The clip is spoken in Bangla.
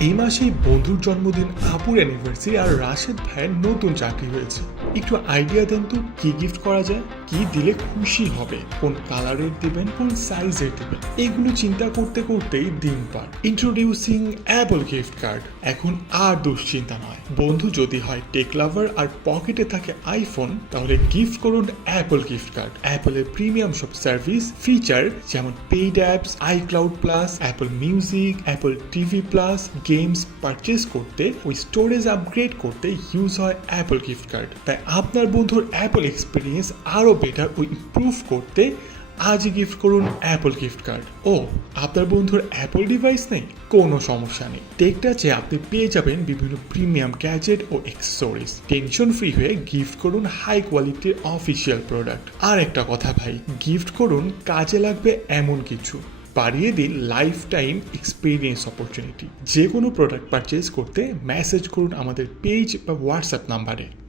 এই মাসেই বন্ধুর জন্মদিন, আপুর অ্যানিভার্সারি আর রাশেদ ভাইয়ের নতুন চাকরি হয়েছে। একটু আইডিয়া দেন তো কি গিফট করা যায়, কি দিলে খুশি হবে, কোন কালারের দিবেন, কোন সাইজের দিবেন, এগুলো চিন্তা করতে করতেই দিন পার। Introducing Apple gift card. এখন আর দুশ্চিন্তা নয়। বন্ধু যদি হয় টেক লাভার আর পকেটে থাকে আইফোন, তাহলে গিফট করুন অ্যাপল গিফট কার্ড। অ্যাপলের প্রিমিয়াম সব সার্ভিস ফিচার যেমন paid apps, iCloud plus, Apple music, Apple TV plus, games purchase করতে ওই স্টোরেজ আপগ্রেড করতে ইউজ হয় অ্যাপল গিফট কার্ড। তাই আপনার বন্ধুর অ্যাপল এক্সপিরিয়েন্স আরও বেটার ও ইমপ্রুভ করতে আজই গিফট করুন অ্যাপল গিফট কার্ড। ও আপনার বন্ধুর অ্যাপল ডিভাইস নেই? কোনো সমস্যা নেই। টেকটাচে আপনি পেয়ে যাবেন বিভিন্ন প্রিমিয়াম গ্যাজেট ও অ্যাক্সেসরিজ। টেনশন ফ্রি হয়ে গিফট করুন হাই কোয়ালিটির অফিসিয়াল প্রোডাক্ট। আর একটা কথা ভাই, গিফট করুন কাজে লাগবে এমন কিছু। বাড়িয়ে দিন লাইফ টাইম এক্সপিরিয়েন্স অপরচুনিটি। যে কোনো প্রোডাক্ট পারচেজ করতে মেসেজ করুন আমাদের পেজ বা হোয়াটসঅ্যাপ নাম্বারে।